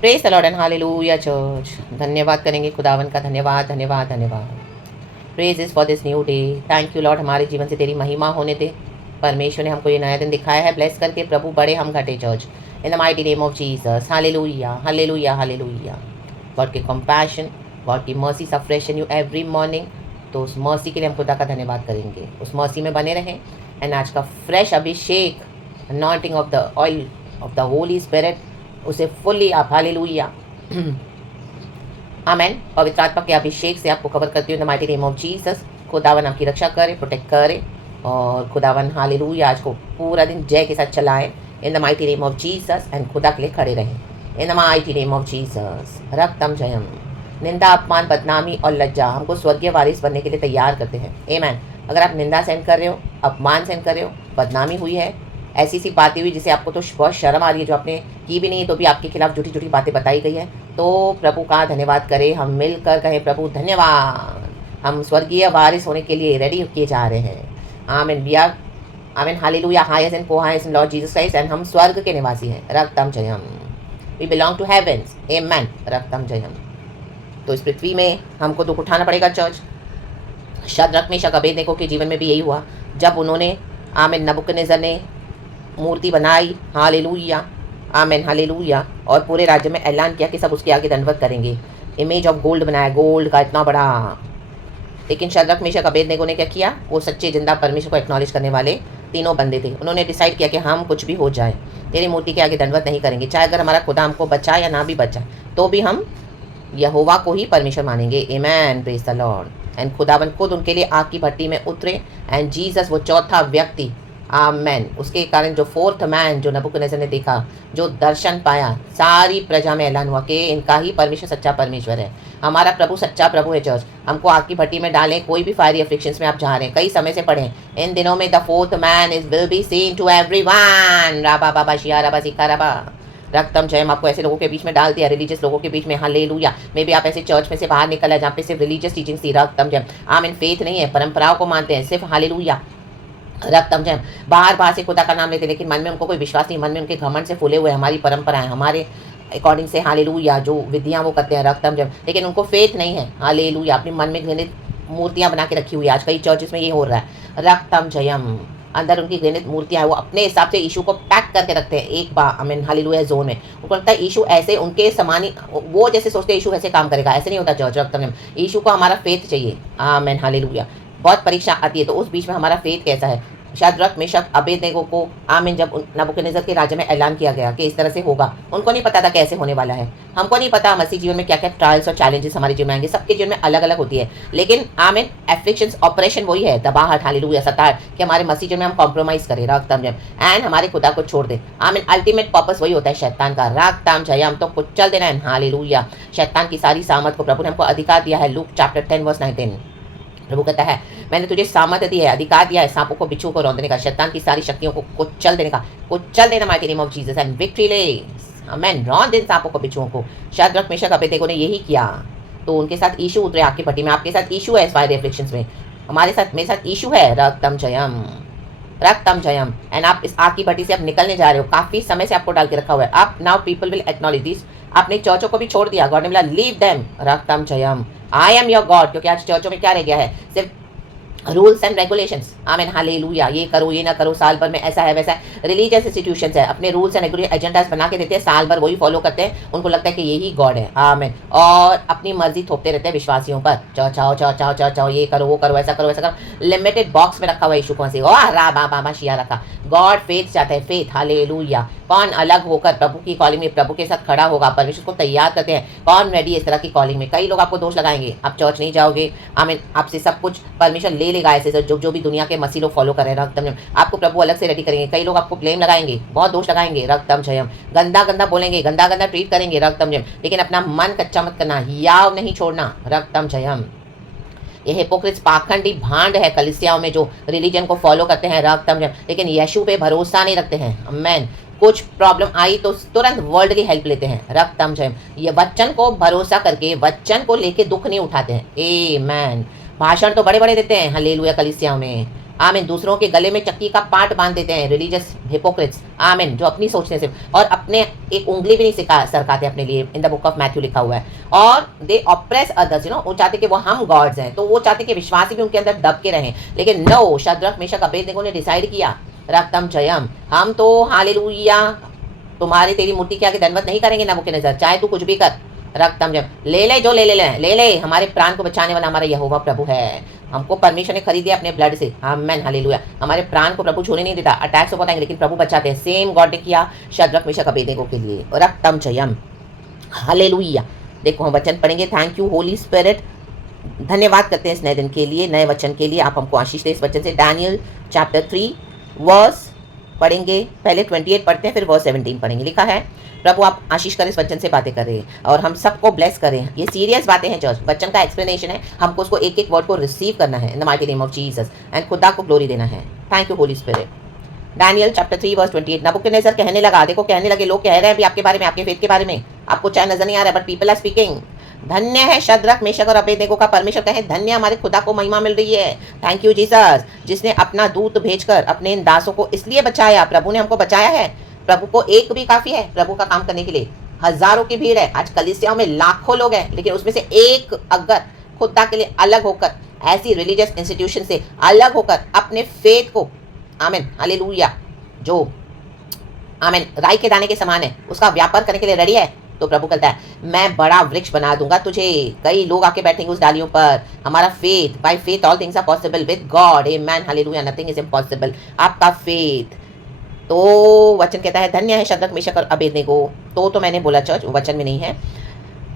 Praise the Lord and hallelujah church. धन्यवाद करेंगे खुदावन का। धन्यवाद धन्यवाद धन्यवाद। Praise is for this new day. Thank you Lord, हमारे जीवन से तेरी महिमा होने दे। परमेश्वर ने हमको ये नया दिन दिखाया है, ब्लेस करके प्रभु बड़े हम घटे church. In the mighty name of Jesus. Hallelujah hallelujah hallelujah. God के कंपैशन, गॉड की मर्सी सफ्रेशन यू एवरी मॉर्निंग। तो उस मर्सी के लिए हम खुदा का धन्यवाद करेंगे, उस मर्सी में बने रहें। एंड आज का fresh Abhishek, anointing of the oil of the Holy spirit, उसे फुल्ली आप हालेलुया आमेन पवित्र आत्मा के अभिषेक से आपको कवर करती हूँ इन the mighty name of Jesus. खुदावन आपकी रक्षा करे, प्रोटेक्ट करे, और खुदावन हालेलुया आज को पूरा दिन जय के साथ चलाएं in the mighty name of Jesus. And खुदा के लिए खड़े रहें in the mighty name of Jesus. रक्तम जयम। निंदा, अपमान, बदनामी और लज्जा हमको स्वर्गीय वारिस बनने के लिए तैयार करते हैं। आमेन। अगर आप निंदा सहन कर रहे हो, अपमान सहन कर रहे हो, बदनामी हुई है, ऐसी सी बातें हुई जिसे आपको तो बहुत शर्म आ रही है, जो आपने की भी नहीं है तो भी आपके खिलाफ झूठी झूठी बातें बताई गई है, तो प्रभु का धन्यवाद करें। हम मिलकर कहें प्रभु धन्यवाद, हम स्वर्गीय वारिस होने के लिए रेडी किए जा रहे हैं। Amen. We are amen hallelujah highest and co-highest in Lord Jesus Christ. And हम स्वर्ग के निवासी हैं। रक्तम जयम। We belong to heavens. Amen. रक्तम जयम। तो इस पृथ्वी में हमको दुख उठाना पड़ेगा चर्च। शद्रक, मेशक, अबेदनेगो के जीवन में भी यही हुआ जब उन्होंने आमीन नबूकदनेस्सर ने मूर्ति बनाई। Hallelujah amen hallelujah. और पूरे राज्य में ऐलान किया कि सब उसके आगे दंडवत करेंगे। इमेज ऑफ गोल्ड बनाया, गोल्ड का इतना बड़ा। लेकिन शद्रक, मेशक, अबेदनेगो ने क्या किया? वो सच्चे जिंदा परमेश्वर को एक्नॉलेज करने वाले तीनों बंदे थे। उन्होंने डिसाइड किया कि हम कुछ भी हो जाए तेरी मूर्ति के आगे दंडवत नहीं करेंगे, चाहे अगर हमारा खुदा हमको बचाए या ना भी बचाए तो भी हम यहोवा को ही परमेश्वर मानेंगे। Amen. Praise the Lord. And खुदावन खुद उनके लिए आग की भट्टी में उतरे। एंड जीसस वो चौथा व्यक्ति, आमेन, उसके कारण जो फोर्थ मैन जो नबूकदनेस्सर ने देखा, जो दर्शन पाया, सारी प्रजा में ऐलान हुआ कि इनका ही परमेश्वर सच्चा परमेश्वर है। हमारा प्रभु सच्चा प्रभु है चर्च। हमको आग की भट्टी में डालें, कोई भी फायरी अफ्लिक्शंस में आप जा रहे हैं, कई समय से पढ़ें, इन दिनों में the fourth man is will be seen to everyone. राबा बाबा शिया राबा सिखा राबा। रक्तम जयम। आपको ऐसे लोगों के बीच में डाल दिया, रिलीजियस लोगों के बीच में। हालेलुया। मे भी आप ऐसे चर्च में से बाहर निकल आए जहाँ पे सिर्फ रिलीजियस टीचिंग थी। रक्तम जयम। आमीन। फेथ नहीं है, परंपराओं को मानते हैं सिर्फ। हालेलुया। रक्तम जयम। बाहर से खुदा का नाम लेते, लेकिन मन में उनको कोई विश्वास नहीं, मन में उनके घमंड से फूले हुए हमारी परंपराएं, हमारे अकॉर्डिंग से हालेलुया जो विधियां वो करते हैं। रक्तम जयम। लेकिन उनको फेथ नहीं है। हालेलुया। अपने मन में घृणित मूर्तियां बना के रखी हुई है। आज कई चर्चेस में ये हो रहा है। रक्तम जयम। अंदर उनकी घृणित मूर्तियां हैं, वो अपने हिसाब से यीशु को पैक करके रखते हैं एक बार आमीन हालेलुया जोन में। उनको लगता है यीशु ऐसे उनके समानी, वो जैसे सोचते हैं यीशु वैसे काम करेगा। ऐसे नहीं होता चर्च। रक्तम जयम। यीशु को हमारा फेथ चाहिए। आमीन हालेलुया। बहुत परीक्षा आती है, तो उस बीच में हमारा फेथ कैसा है? शद्रक, मेशक, अबेदनेगो को आमीन जब नबूकदनेस्सर के राज्य में ऐलान किया गया कि इस तरह से होगा, उनको नहीं पता था कैसे होने वाला है। हमको नहीं पता मसीह जीवन में क्या क्या ट्रायल्स और चैलेंजेस हमारे जीवन में आएंगे। सबके जीवन में अलग अलग होती है, लेकिन आमीन एफ्लिक्शंस, ऑपरेशन वही है, दबाहट, हालेलुया, सताहट, कि हमारे मसीह जीवन में हम कॉम्प्रोमाइज करें। रक्तम जयम। एंड हमारे खुदा को छोड़ दे। आमीन। अल्टीमेट पर्पस वही होता है शैतान का। रक्तम जयम। तो कुचल देना है। हालेलुया। शैतान की सारी सामर्थ को प्रभु ने हमको अधिकार दिया है। Luke chapter 10 verse 19। प्रभु कहता है मैंने तुझे सामर्थ्य दी है, अधिकार दिया है सांपों को, बिच्छू को रौंदने का, शैतान की सारी शक्तियों को कुचल देने का। कुचल देना mighty name of Jesus and victory ले। आमेन। रौंद दे सांपों को, बिच्छुओं को। शद्रक, मेशक, अबेदनेगो ने यही किया, तो उनके साथ यीशु उतरे आग की भट्टी में। आपके साथ यीशु है इस फायर एफ्लिक्शंस में, हमारे साथ, मेरे साथ यीशु है। रक्तम जयम। रक्तम जयम। एंड आप इस आग की भट्टी से आप निकलने जा रहे हो। काफी समय से आपको डाल के रखा हुआ है। आप now people will acknowledge this. आपने चर्चों को भी छोड़ दिया। गॉड ने बोला लीव देम। रक्तम जयम। I am your God. क्योंकि आज चर्चों में क्या रह गया है? सिर्फ rules and regulations. Amen hallelujah. ये करो, ये ना करो, साल भर में ऐसा है वैसा है। रिलीजियस इंस्टीट्यूशंस है, अपने रूल्स एंड रेगुलेशन एजेंडास बना के देते हैं, साल भर वही फॉलो करते हैं। उनको लगता है कि यही गॉड है। आमीन। और अपनी मर्जी थोपते रहते हैं विश्वासियों पर। चाओ चाओ चाओ चाओ चाओ चाओ, ये करो, वो करो, ऐसा करो, ऐसा करो। लिमिटेड बॉक्स में रखा हुआ यीशु को। बाबा शिया रखा। गॉड फेथ चाहता है, फेथ। हालेलुया। कौन अलग होकर प्रभु की कॉलिंग में प्रभु के साथ खड़ा होगा? परमेश्वर को तैयार करते हैं। कौन रेडी है इस तरह की कॉलिंग में? कई लोग आपको दोष लगाएंगे, आप चर्च नहीं जाओगे, आमीन, आपसे सब कुछ परमिशन ले लेगा। ऐसे जो भी दुनिया के मसीह लोग फॉलो कर रहे हैं। रक्तम जयम। आपको प्रभु अलग से रेडी करेंगे। कई लोग आपको ब्लेम लगाएंगे, बहुत दोष लगाएंगे। रक्तम जयम। गंदा गंदा बोलेंगे, गंदा गंदा ट्रीट करेंगे। रक्तम जयम। लेकिन अपना मन कच्चा मत करना, याव नहीं छोड़ना। रक्तम जयम। ये हिपोक्रिट्स, पाखंडी भांड है कलीसियाओं में जो रिलीजन को फॉलो करते हैं। रक्तम जयम। लेकिन यीशु पे भरोसा नहीं रखते हैं। आमेन। कुछ प्रॉब्लम आई तो तुरंत वर्ल्ड की हेल्प लेते हैं। रक्तम जयम। ये वचन को भरोसा करके, वचन को लेके दुख नहीं उठाते हैं। आमेन। भाषण तो बड़े बड़े देते हैं हालेलुया कलीसियाओं में, आमीन। दूसरों के गले में चक्की का पाट बांध देते हैं, रिलीजियस हिपोक्रेट्स, आमीन, जो अपनी सोचते सिर्फ और अपने एक उंगली भी नहीं सरकाते अपने लिए। In the book of Matthew लिखा हुआ है। और दे ऑप्रेस अदर्स, वो चाहते कि वो हम गॉड्स हैं, तो वो चाहते कि विश्वासी भी उनके अंदर दब के रहें। लेकिन नो, शद्रक मेशक अबेदनेगो ने डिसाइड किया, रक्तम जयम, हम तो हालेलुया तुम्हारी तेरी मूर्ति के आगे दंडवत नहीं करेंगे नबूकदनेस्सर, चाहे तू कुछ भी कर। रक्तम जयम, ले ले जो ले ले, हमारे प्राण को बचाने वाला हमारा यहोवा प्रभु है। हमको परमेश्वर ने खरीदे अपने ब्लड से, आमेन, हालेलुया। हमारे प्राण को प्रभु छोड़ने नहीं देता, अटैक्स हो पाएंगे लेकिन प्रभु बचाते हैं। सेम गॉड ने किया शद्रक मेशक अबेदनेगो के लिए। रक्तम जयम, हालेलुया। देखो हम वचन पढ़ेंगे। थैंक यू होली स्पिरिट, धन्यवाद करते हैं इस नए दिन के लिए, नए वचन के लिए। आप हमको आशीष दें इस वचन से। डैनियल चैप्टर 3 वर्स पढ़ेंगे, पहले 28 पढ़ते हैं, फिर वर्स 17 पढ़ेंगे। लिखा है, प्रभु आप आशीष करें, इस वचन से बातें करें और हम सबको ब्लेस करें। ये सीरियस बातें हैं चर्च, वचन का एक्सप्लेनेशन है, हमको उसको एक एक वर्ड को रिसीव करना है in the mighty name of Jesus and खुदा को ग्लोरी देना है। Thank you Holy Spirit. Daniel chapter 3 verse 28। Nebuchadnezzar कहने लगा, देखो कहने लगे, लोग कह रहे हैं भी आपके बारे में, आपके फेथ के बारे में, आपको चाहे नजर नहीं आ रहा है बट पीपल आर स्पीकिंग। धन्य है शद्रक मेशक और अबेदनेगो का परमेश्वर कहे, धन्य हमारे खुदा को महिमा मिल रही है। थैंक यू जीसस, जिसने अपना दूत भेजकर अपने इन दासों को इसलिए बचाया। प्रभु ने हमको बचाया है, प्रभु को एक भी काफी है प्रभु का काम करने के लिए। हजारों की भीड़ है, आज कलीसियाओं में लाखों लोग हैं, लेकिन उसमें से एक अगर खुदा के लिए अलग होकर, ऐसी रिलीजियस इंस्टीट्यूशन से अलग होकर अपने फेथ को, आमीन, हालेलुया, जो आमीन राई के दाने के समान है, उसका व्यापार करने के लिए रेडी है, तो प्रभु कहता है मैं बड़ा वृक्ष बना दूंगा तुझे। कई लोग आके बैठेंगे उस डालियों पर। हमारा faith, by faith all things are possible with God, amen, hallelujah, nothing is impossible. आपका फेथ, तो वचन कहता है धन्य है शद्रक मेशक और अबेदनेगो। तो मैंने बोला चर्च, वचन में नहीं है,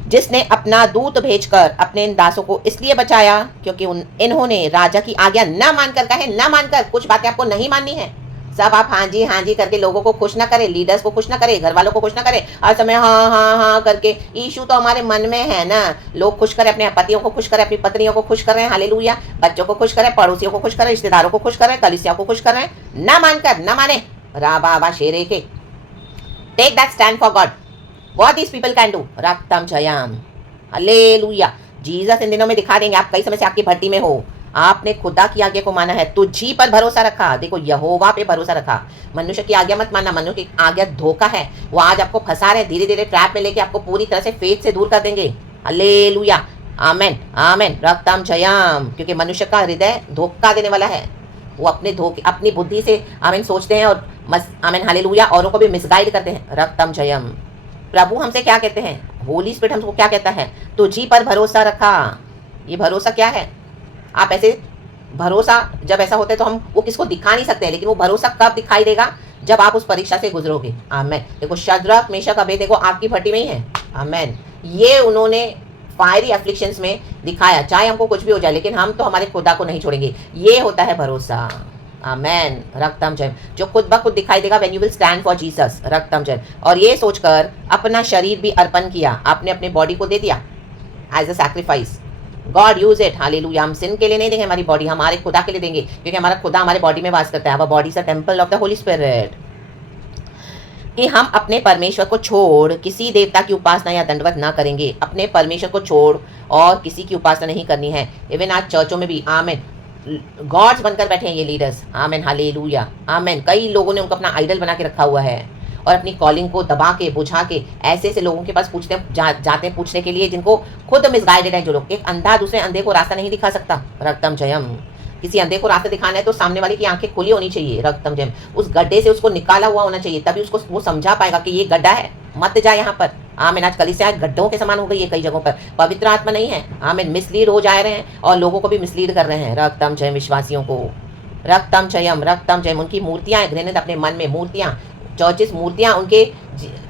जिसने अपना दूत भेजकर अपने इन दासों को इसलिए बचाया क्योंकि इन्होंने राजा की आज्ञा न मानकर, कहे न मानकर, कुछ बातें आपको नहीं माननी है, सब आप हाँ जी करके लोगों को खुश ना करें, लीडर्स को खुश ना करें, घर वालों को खुश ना करें, हर समय हाँ करके। इशू तो हमारे मन में है ना, लोग खुश करें, अपने पतियों को खुश करें, अपनी पत्नियों को खुश करें, हालेलुया, बच्चों को खुश करें, पड़ोसियों को खुश करें, रिश्तेदारों को खुश करें, कलीसिया को खुश करें, ना मानकर, न माने, रा बाबा शेरे के। Take that stand for God, what these people can do, रक्तम जयम, हालेलुया। जीसस इन दिनों में दिखा देंगे। आप कई समय से आपकी भट्टी में हो, आपने खुदा की आज्ञा को माना है, तुझी पर भरोसा रखा, देखो यहोवा पे भरोसा रखा, मनुष्य की आज्ञा मत मानना, मनुष्य की आज्ञा धोखा है, वो आज आपको फंसा रहे, धीरे धीरे ट्रैप में लेके आपको पूरी तरह से फेथ से दूर कर देंगे। हालेलुया, आमेन, आमेन, रक्तम जयम, क्योंकि मनुष्य का हृदय धोखा देने वाला है, वो अपने धोखे, अपनी बुद्धि से आमेन सोचते हैं और आमेन, हालेलुया, औरों को भी मिसगाइड करते हैं। रक्तम जयम। प्रभु हमसे क्या कहते हैं, होली स्पिरिट हमको क्या कहता है, तुझी पर भरोसा रखा। ये भरोसा क्या है, आप ऐसे भरोसा जब ऐसा होता है तो हम वो किसको दिखा नहीं सकते हैं, लेकिन वो भरोसा कब दिखाई देगा, जब आप उस परीक्षा से गुजरोगे। आमेन। देखो शद्रक मेशक अबेदनेगो आपकी भट्टी में ही है, आमेन, ये उन्होंने फायरी एफ्लिक्शंस में दिखाया, चाहे हमको कुछ भी हो जाए लेकिन हम तो हमारे खुदा को नहीं छोड़ेंगे। ये होता है भरोसा, आमेन, रक्तम जय, जो खुद ब खुद दिखाई देगा when you will stand for Jesus, रक्तम जय। और ये सोचकर अपना शरीर भी अर्पण किया, आपने अपने बॉडी को दे दिया as a sacrifice. God use it, hallelujah. हम सिन के लिए नहीं देंगे हमारी बॉडी, हमारे खुदा के लिए देंगे, क्योंकि हमारा खुदा हमारे बॉडी में वास करता है। Our body is a temple of the Holy Spirit. कि हम अपने परमेश्वर को छोड़ किसी देवता की उपासना या दंडवत ना करेंगे, अपने परमेश्वर को छोड़ और किसी की उपासना नहीं करनी है। इवन आज चर्चों में भी आमेन गॉड्स बनकर बैठे हैं ये लीडर्स, आमेन, हालेलुया, आमेन। कई लोगों ने उनको अपना आइडल बना के रखा हुआ है और अपनी कॉलिंग को दबा के बुझा के ऐसे ऐसे लोगों के पास पूछते जाते हैं पूछने के लिए, जिनको खुद मिसगाइडेड है जो लोग। एक अंधा दूसरे अंधे को रास्ता नहीं दिखा सकता, रक्तम जयम। किसी अंधे को रास्ता दिखाना है तो सामने वाले की आंखें खुली होनी चाहिए, रक्तम जयम। उस गड्ढे से उसको निकाला हुआ होना चाहिए, तभी उसको वो समझा पाएगा कि ये गड्ढा है, मत जा यहाँ पर। आमीन। आज कलीसिया गड्ढों के समान हो गई है कई जगहों पर, पवित्र आत्मा नहीं है। आमीन। मिसलीड हो जा रहे हैं और लोगों को भी मिसलीड कर रहे हैं, रक्तम जयम। विश्वासियों को रक्तम जयम, रक्तम जयम। उनकी मूर्तियां घृणित अपने मन में, मूर्तियां, चर्चेस मूर्तियां, उनके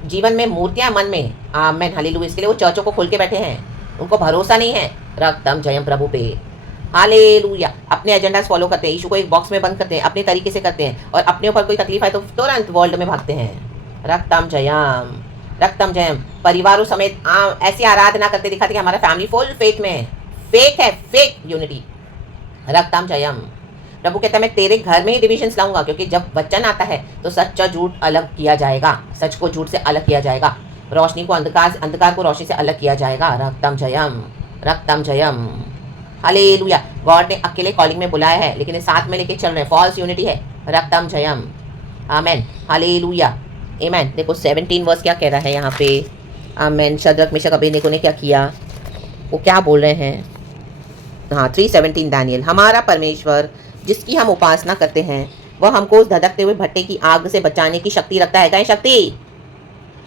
जीवन में मूर्तियां मन में, आमीन, हालेलुया। इसके लिए वो चर्चों को खोल के बैठे हैं, उनको भरोसा नहीं है, रक्तम जयम प्रभु पे, हालेलुया। अपने एजेंडास फॉलो करते हैं, यीशु को एक बॉक्स में बंद करते हैं, अपने तरीके से करते हैं, और अपने ऊपर कोई तकलीफ है तो तुरंत वर्ल्ड में भागते हैं, रक्तम जयम, रक्तम जयम। परिवारों समेत ऐसी आराधना करते दिखाते कि हमारा फैमिली फुल फेथ में है, फेक है, फेक यूनिटी, रक्तम जयम। प्रभु कहता है मैं तेरे घर में ही डिविजन्स लाऊंगा, क्योंकि जब वचन आता है तो सच्चा झूठ अलग किया जाएगा, सच को झूठ से अलग किया जाएगा, रोशनी को अंधकार, अंधकार को रोशनी से अलग किया जाएगा, रक्तम जयम, रक्तम जयम। हालेलुया। गॉड ने अकेले कॉलिंग में बुलाया है, लेकिन ये साथ में लेके चल रहे हैं। फॉल्स यूनिटी है। रक्तम जयम। आमेन। हालेलुया। आमेन। देखो 17 वर्स क्या कह रहा है यहाँ पे। आमेन। शद्रक मेशक अबेदnego ने क्या किया, वो क्या बोल रहे हैं। हाँ 3:17 दानियल, हमारा परमेश्वर जिसकी हम उपासना करते हैं वह हमको उस धधकते हुए भट्टे की आग से बचाने की शक्ति रखता है। क्या शक्ति?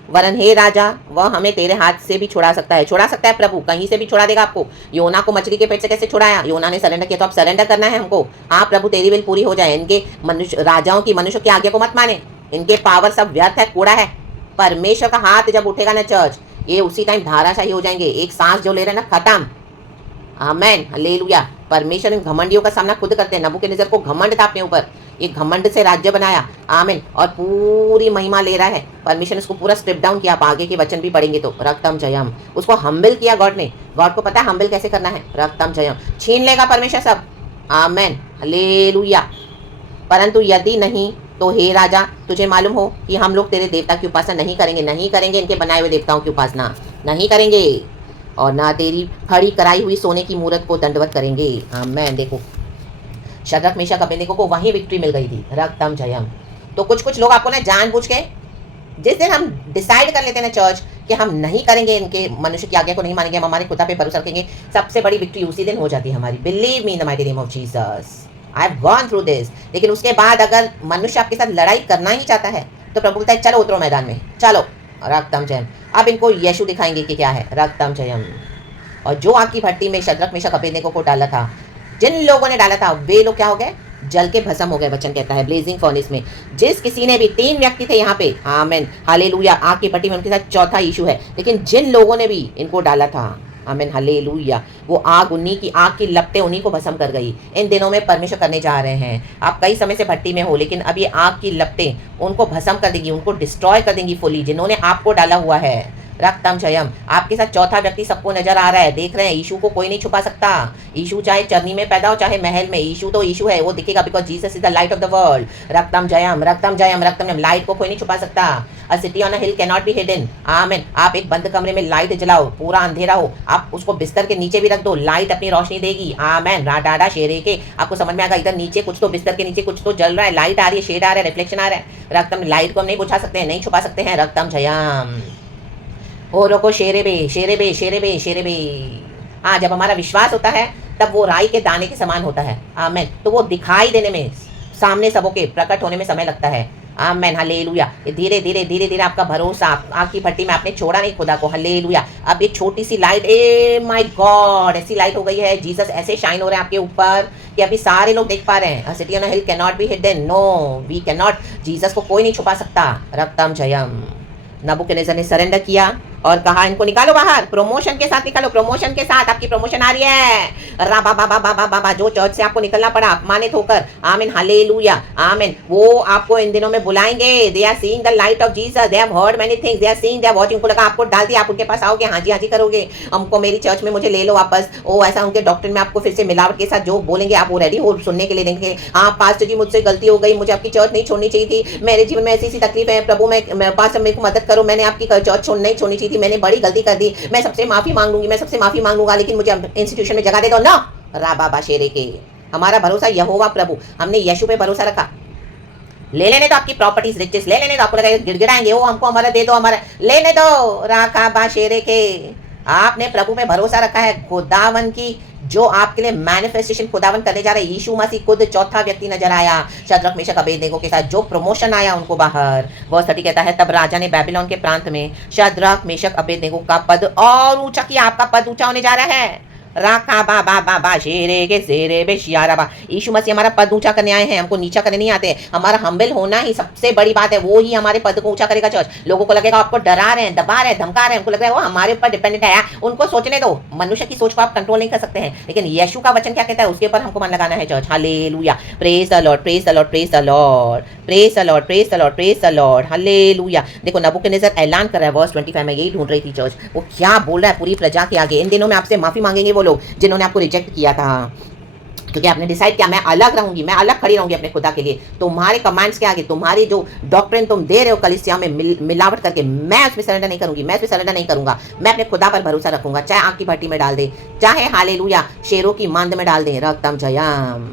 वरन हे राजा, वह हमें तेरे हाथ से भी छुड़ा सकता है। छुड़ा सकता है प्रभु, कहीं से भी छुड़ा देगा आपको। योना को मछली के पेट से कैसे छुड़ाया? योना ने सरेंडर किया, तो अब सरेंडर करना है हमको। हाँ प्रभु, तेरी विल पूरी हो जाए। इनके मनुष्य राजाओं की मनुष्य की आज्ञा को मत माने। इनके पावर सब व्यर्थ है, कूड़ा है। परमेश्वर का हाथ जब उठेगा ना चर्च, ये उसी टाइम धाराशाही हो जाएंगे। एक सांस जो ले रहे हैं ना, खत्म। आमेन। हालेलुया। परमेश्वर इन घमंडियों का सामना खुद करते हैं। नबूकदनेस्सर को घमंड था अपने ऊपर, ये घमंड से राज्य बनाया। आमीन। और पूरी महिमा ले रहा है। परमेश्वर ने उसको पूरा स्ट्रिप डाउन किया। आप आगे के वचन भी पढ़ेंगे तो रक्तम जयम, उसको हम्बल किया गॉड ने। गॉड को पता है हम्बल कैसे करना है। रक्तम जयम, छीन लेगा परमेश्वर सब। आमेन। हालेलुया। परंतु यदि नहीं तो हे राजा, तुझे मालूम हो कि हम लोग तेरे देवता की उपासना नहीं करेंगे। नहीं करेंगे इनके बनाए हुए देवताओं की उपासना, नहीं करेंगे। और ना तेरी खड़ी कराई हुई सोने की मूर्त को दंडवत करेंगे। आमेन। देखो शद्रक मेशक अबेदnego को वहीं विक्ट्री मिल गई थी। रक्तम जयम। तो कुछ लोग आपको ना जानबूझ के, जिस दिन हम डिसाइड कर लेते हैं ना चर्च कि हम नहीं करेंगे, इनके मनुष्य की आज्ञा को नहीं मानेंगे, हम हमारे खुदा पे भरोसा रखेंगे, सबसे बड़ी विक्ट्री उसी दिन हो जाती है हमारी। Believe me in the mighty name of Jesus, I have gone through this. लेकिन उसके बाद अगर मनुष्य आपके साथ लड़ाई करना ही चाहता है तो प्रभु बोलता है चलो उतरो मैदान में, चलो। रक्तम जयम। अब इनको यीशु दिखाएंगे कि क्या है। रक्तम जयम। और जो आग की भट्टी में शद्रक मेशक अबेदnego को डाला था, जिन लोगों ने डाला था वे लोग क्या हो गए? जल के भस्म हो गए। वचन कहता है ब्लेजिंग फर्नेस में। जिस किसी ने भी, 3 व्यक्ति थे यहाँ पे। आमेन। हालेलुया। आग की भट्टी में उनके साथ चौथा यीशु है। लेकिन जिन लोगों ने भी इनको डाला था, आमेन, हालेलुया, वो आग, उन्हीं की आग की लपटें उन्हीं को भस्म कर गई। इन दिनों में परमेश्वर करने जा रहे हैं। आप कई समय से भट्टी में हो, लेकिन अब ये आग की लपटें उनको भस्म कर देंगी, उनको डिस्ट्रॉय कर देंगी फुली, जिन्होंने आपको डाला हुआ है। रक्तम जयम। आपके साथ चौथा व्यक्ति सबको नजर आ रहा है, देख रहे हैं। यीशु को कोई नहीं छुपा सकता। यीशु चाहे चरनी में पैदा हो चाहे महल में, यीशु तो यीशु है, वो दिखेगा, because Jesus is the light of the world. रक्तम जयम, रक्तम जयम, रक्तम जयम। लाइट को कोई नहीं छुपा सकता। A city on a hill can not be hidden. Amen. आप एक बंद कमरे में लाइट जलाओ, पूरा अंधेरा हो, आप उसको बिस्तर के नीचे भी रख दो, लाइट अपनी रोशनी देगी। आमीन। डाडा शेरे के आपको समझ में आएगा, इधर नीचे कुछ तो, बिस्तर के नीचे कुछ तो जल रहा है, लाइट आ रही है, शेड आ रहा है, रिफ्लेक्शन आ रहा है। रक्तम, लाइट को हम नहीं बुझा सकते हैं, नहीं छुपा सकते हैं। रक्तम जयम। हो रोको शेरे बे, शेरे बे, शेरे बे, शेरे बे। हाँ, जब हमारा विश्वास होता है तब वो राई के दाने के समान होता है। आमेन। तो वो दिखाई देने में, सामने सबों के प्रकट होने में समय लगता है। आमेन। हालेलुया। धीरे धीरे धीरे धीरे आपका भरोसा, आग की भट्टी में आपने छोड़ा नहीं खुदा को। हालेलुया। अब ये छोटी सी लाइट, ए माय गॉड, ऐसी लाइट हो गई है। जीसस ऐसे शाइन हो रहे हैं आपके ऊपर कि अभी सारे लोग देख पा रहे हैं। City on a hill can not be hidden. No, we can not. Jesus को कोई नहीं छुपा सकता। रक्तम जयम। नबूकदनेस्सर ने सरेंडर किया और कहा इनको निकालो बाहर, प्रमोशन के साथ निकालो, प्रमोशन के साथ। आपकी प्रमोशन आ रही है। रा बा बा बा बा बा बा, जो चर्च से आपको निकलना पड़ा अपमानित होकर, आमीन, हालेलुया, आमीन, वो आपको इन दिनों में बुलाएंगे। They are seeing the light of Jesus, they have heard many things, they are seeing, they are watching. उनको लगा आपको डाल दिया, आप उनके पास आओगे, हाँ जी करोगे, हमको मेरी चर्च में मुझे ले लो वापस। ओ ऐसा उनके डॉक्टर में आपको फिर से मिलावट के साथ जो बोलेंगे आप वो रेडी हो सुनने के लिए। देंगे हाँ पास्टर जी मुझसे गलती हो गई, मुझे आपकी चर्च नहीं छोड़नी चाहिए थी, मेरे जीवन में ऐसी ऐसी तकलीफ है, प्रभु मैं पास्टर मेरे को मदद करो, मैंने आपकी चर्च नहीं छोड़नी चाहिए थी, मैंने बड़ी गलती कर दी, मैं सबसे माफी मांग लूंगी, मैं सबसे माफी मांग लूंगा, लेकिन मुझे इंस्टीट्यूशन में जगह दे दो ना। रा बाबा शेरे के। हमारा भरोसा यहोवा प्रभु, हमने यीशु पे भरोसा रखा। ले लेने दो आपकी प्रॉपर्टीज रिचेस, ले लेने दो, आपको लगा गिड़गिड़ाएंगे, वो हमको हमारा दे दो, हमारा लेने दो। राका बा शेरे के। आपने प्रभु पे भरोसा रखा है, खुदावन की जो आपके लिए मैनिफेस्टेशन खुदावन करने जा रहे हैं। यीशु मसीह खुद चौथा व्यक्ति नजर आया शद्रक मेशक अबेदnego के साथ, जो प्रमोशन आया उनको बाहर। वर्स 30 कहता है तब राजा ने बेबीलोन के प्रांत में शद्रक मेशक अबेदnego का पद और ऊंचा किया। आपका पद ऊंचा होने जा रहा है। राका बा बा बा बा शेरे के शेरे बे शियारा बा। यीशु मसीह हमारा पद ऊंचा करने आए हैं, हमको नीचा करने नहीं आते। हमारा हम्बल होना ही सबसे बड़ी बात है, वो ही हमारे पद को ऊंचा करेगा। चर्च लोगों को लगेगा आपको डरा रहे हैं, दबा रहे हैं, धमका रहे हैं, उनको लग रहा है वो हमारे ऊपर डिपेंडेंट है। उनको सोचने दो, मनुष्य की सोच को आप कंट्रोल नहीं कर सकते हैं, लेकिन यीशु का वचन क्या कहता है उसके ऊपर हमको मन लगाना है। Church hallelujah, praise the Lord, praise the Lord, praise the Lord, praise the Lord, praise the Lord, praise the Lord, hallelujah. देखो नबूकदनेस्सर ऐलान कर रहा है, वर्स 25 में यही ढूंढ रही थी चर्च, वो क्या बोल रहा है पूरी प्रजा के आगे। इन दिनों में आपसे माफी मांगेंगे वो लोग जिन्होंने आपको रिजेक्ट किया था। क्योंकि आपने डिसाइड किया मैं अलग रहूंगी, मैं अलग खड़ी रहूंगी अपने खुदा के लिए। तुम्हारे कमांड्स के आगे, तुम्हारी जो डॉक्ट्रिन तुम दे रहे हो कलीसिया में मिलावट करके, मैं उसमें सरेंडर नहीं करूंगी, मैं उसमें सरेंडर नहीं करूंगा। मैं अपने खुदा पर भरोसा रखूंगा, चाहे आग की भट्टी में डाल दे, चाहे हालेलुया शेरों की मांद में डाल दे। रक्तम जयम,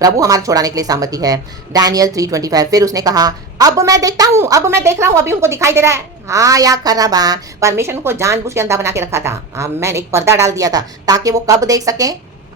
प्रभु हमारे छुड़ाने के लिए सामर्थ्य है। डैनियल 3:25। फिर उसने कहा अब मैं देखता हूँ, अब मैं देख रहा हूँ, अभी उनको दिखाई दे रहा है। हाँ या खराबा, परमेश्वर को जानबूझ के अंधा बना के रखा था। मैंने एक पर्दा डाल दिया था ताकि वो कब देख सके।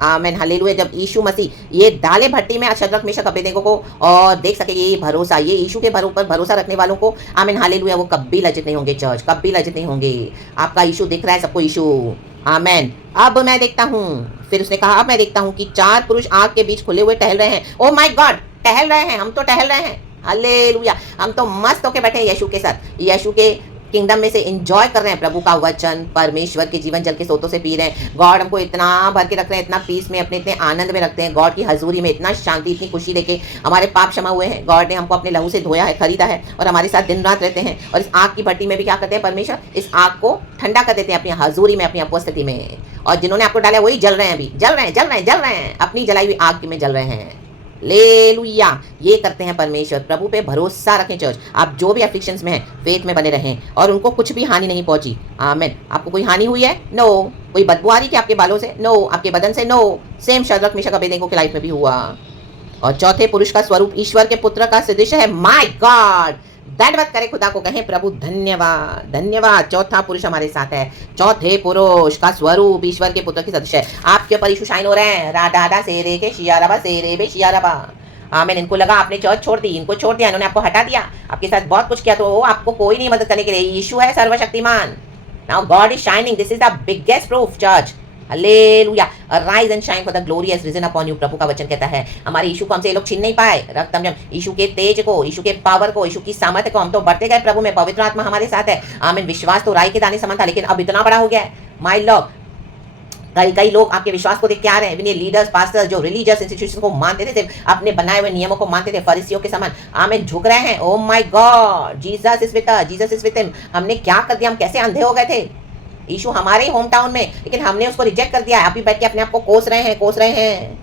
आमेन हालेलुया, जब यीशु मसीह ये डाले भट्टी में शद्रक मेशक अबेदनेगो को और देख सके ये भरोसा, ये यीशु के पर भरोसा रखने वालों को, आमेन हालेलुया, वो कभी लज्जित नहीं होंगे। चर्च कभी लज्जित नहीं होंगे। आपका यीशु दिख रहा है सबको, यीशु। आमेन। अब मैं देखता हूँ, फिर उसने कहा अब मैं देखता हूँ कि 4 पुरुष आग के बीच खुले हुए टहल रहे हैं। ओ माय गॉड, टहल रहे हैं, हम तो टहल रहे हैं। हालेलुया, हम तो मस्त होके बैठे हैं यीशु के साथ, यीशु के किंगडम में से एंजॉय कर रहे हैं प्रभु का वचन, परमेश्वर के जीवन जल के सोतों से पी रहे हैं। गॉड हमको इतना भर के रख रहे हैं, इतना पीस में, अपने इतने आनंद में रखते हैं। गॉड की हजूरी में इतना शांति, इतनी खुशी देके हमारे पाप क्षमा हुए हैं। गॉड ने हमको अपने लहू से धोया है, खरीदा है, और हमारे साथ दिन रात रहते हैं। और इस आग की भट्टी में भी क्या करते हैं परमेश्वर, इस आग को ठंडा कर देते हैं अपनी हजूरी में, अपनी उपस्थिति में। और जिन्होंने आपको डाला वही जल रहे हैं, अभी जल रहे हैं, जल रहे हैं, जल रहे हैं, अपनी जलाई हुई आग में जल रहे हैं। लेलुया, ये करते हैं परमेश्वर। प्रभु पे भरोसा रखें चर्च। आप जो भी एफिक्शंस में हैं, फेथ में बने रहें और उनको कुछ भी हानि नहीं पहुंची। आमीन। आपको कोई हानि हुई है? नो। कोई बदबू आ रही थी आपके बालों से? नो। आपके बदन से? No. Same Shadrach Meshach Abednego के लाइफ में भी हुआ। और चौथे पुरुष का स्वरूप ईश्वर के पुत्र का सदृश है। माय गॉड, दंडवत करे खुदा को, कहें प्रभु धन्यवाद, धन्यवाद। चौथा पुरुष हमारे साथ है, चौथे पुरुष का स्वरूप ईश्वर के पुत्र की सदृश है। आपके ऊपर यीशु शाइन हो रहे हैं। राडा से रे के शियारबा से रे बे शियारबा। आमीन। इनको लगा आपने चर्च छोड़ दी, इनको छोड़ दिया, इन्होंने आपको हटा दिया, आपके साथ बहुत कुछ किया, तो आपको कोई नहीं मदद करने के लिए। यीशु है सर्वशक्तिमान। Now God is shining, this is the biggest proof church. Hallelujah, arise and shine for the glory has risen upon you. प्रभु का वचन कहता है हमारे यीशु को हमसे ये लोग छीन नहीं पाए। रक्तम यीशु के तेज को, यीशु के पावर को, यीशु की सामर्थ्य को, हम तो बढ़ते गए प्रभु में। पवित्र आत्मा हमारे साथ है। आमीन। विश्वास तो राई के दाने समान था, लेकिन अब इतना बड़ा हो गया है। माय लॉर्ड, कई लोग आपके विश्वास को देख के आ रहे हैं। लीडर्स, पास्टर्स जो रिलीजियस इंस्टीट्यूशन को मानते थे, अपने बनाए हुए नियमों को मानते थे, फरीसियों के समान, आमीन, झुक रहे हैं। Oh my God, Jesus is with us, Jesus is with him. हमने क्या कर दिया, हम कैसे अंधे हो गए थे। यीशु हमारे ही होम टाउन में, लेकिन हमने उसको रिजेक्ट कर दिया है। अभी बैठ के अपने आप को कोस रहे हैं, कोस रहे हैं।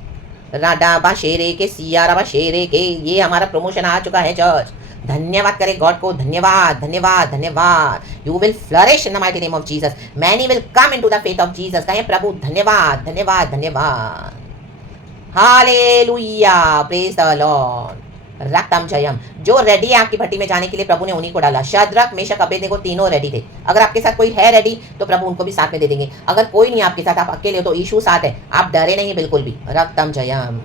राडा शेरे के सियारा शेरे के, ये हमारा प्रमोशन आ चुका है चर्च। धन्यवाद करें गॉड को, धन्यवाद, धन्यवाद, धन्यवाद। You will flourish in the mighty name of Jesus. Many will come into the faith of Jesus. कहें प्रभु धन्यवाद, धन्यवाद, धन्यवाद। Hallelujah, praise the Lord. रक्तम जयम। जो रेडी है आपकी भट्टी में जाने के लिए, प्रभु ने उन्हीं को डाला। शद्रक मेशक अबेदनेगो तीनों रेडी थे। अगर आपके साथ कोई है रेडी, तो प्रभु उनको भी साथ में दे देंगे। अगर कोई नहीं आपके साथ, आप अकेले हो, तो यीशु साथ है, आप डरे नहीं बिल्कुल भी। रक्तम जयम।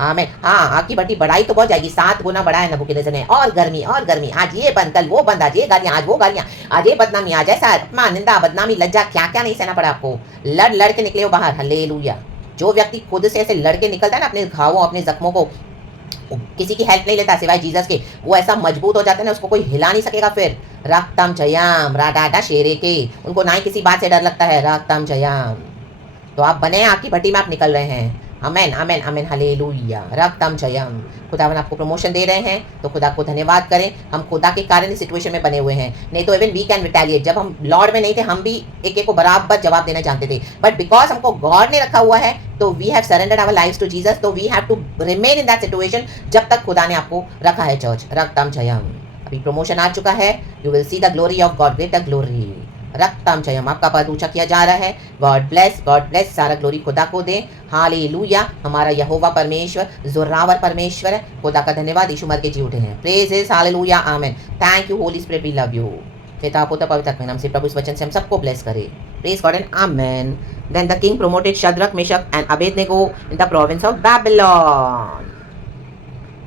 आमीन। हाँ, आपकी भट्टी बढ़ाई तो बहुत जाएगी, 7 गुना बढ़ा है नबूकदनेस्सर ने। और गर्मी, और गर्मी, आज ये बंद, कल वो बंद, आज ये गालियां, आज वो गालियां, आज ये बदनामी, आज ऐसा अपमान, निंदा, बदनामी, लज्जा, क्या क्या नहीं सहना पड़ा आपको। लड़ लड़ के निकले हो बाहर। हालेलुया। जो व्यक्ति खुद से ऐसे लड़के निकलता है ना, अपने घावों, अपने जख्मों को, किसी की हेल्प नहीं लेता सिवाय जीसस के, वो ऐसा मजबूत हो जाता है ना, उसको कोई हिला नहीं सकेगा। फिर रक्तम जयम, राडा शेरे के, उनको ना ही किसी बात से डर लगता है। रक्तम जयम। तो आप बने, आपकी भट्टी में आप निकल रहे हैं। आमेन, आमेन, आमेन, हालेलुया। रक्तम जयम। खुदावन आपको प्रमोशन दे रहे हैं, तो खुदा को धन्यवाद करें। हम खुदा के कारण इस सिचुएशन में बने हुए हैं, नहीं तो इवन वी कैन रिटेलिएट। जब हम लॉर्ड में नहीं थे, हम भी एक एक को बराबर जवाब देना जानते थे, बट बिकॉज हमको गॉड ने रखा हुआ है, तो we have surrendered our lives to Jesus. तो we have to remain in that situation जब तक खुदा ने आपको रखा है चर्च। रक्तम जयम। अभी प्रमोशन आ चुका है। You will see the glory of God, greater glory. रक्तम जयम। आपका पद ऊंचा किया जा रहा है। God bless, God bless. सारा ग्लोरी खुदा को दे। हालेलुया। हमारा यहोवा परमेश्वर जोरावर परमेश्वर है। खुदा का धन्यवाद, यीशु मर के जी उठे हैं। Praise is hallelujah, amen. Thank you Holy Spirit, we love you. पिता पुत्र पवित्र आत्मा के नाम से प्रभु इस वचन से हम सबको ब्लेस करे। Praise God and amen. Then the king promoted Shadrach Meshach and Abednego in the province of Babylon.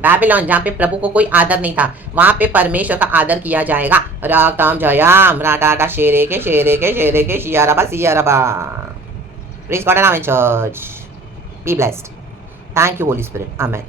Babylon, जहाँ पे प्रभु को कोई आदर नहीं था, वहां पे परमेश्वर का आदर किया जाएगा। रक्तम जयम। राडा शेरे के शेरे के शेरे के शियारबा सियारबा। Praise God and amen church. Be blessed. Thank you Holy Spirit, amen.